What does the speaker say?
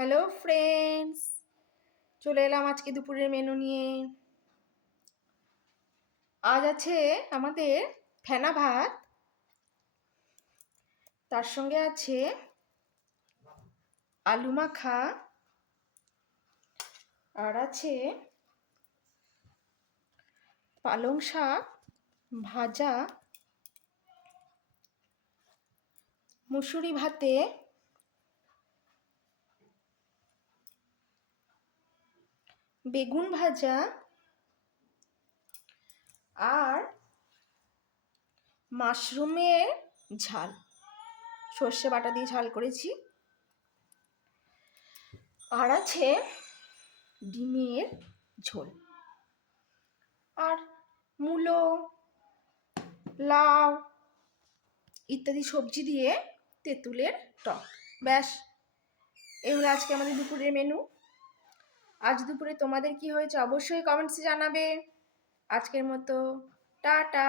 Hello friends, চলে এলাম আজকে দুপুরের মেনু নিয়ে। আজ আছে আমাদের ফেনা ভাত, তার সঙ্গে আছে আলু মাখা, আর আছে পালং শাক ভাজা, মুসুরি ভাতে বেগুন ভাজা, আর মাশরুমের ঝাল, সর্ষে বাটা দিয়ে ঝাল করেছি। আর আছে ডিমের ঝোল, আর মূলো, লাউ ইত্যাদি সবজি দিয়ে তেঁতুলের টক। ব্যাস, এই হলো আজকে আমাদের দুপুরের মেনু। আজ দুপুরে তোমাদের কি হয়েছে অবশ্যই কমেন্টসে জানাবে। আজকের মতো টাটা।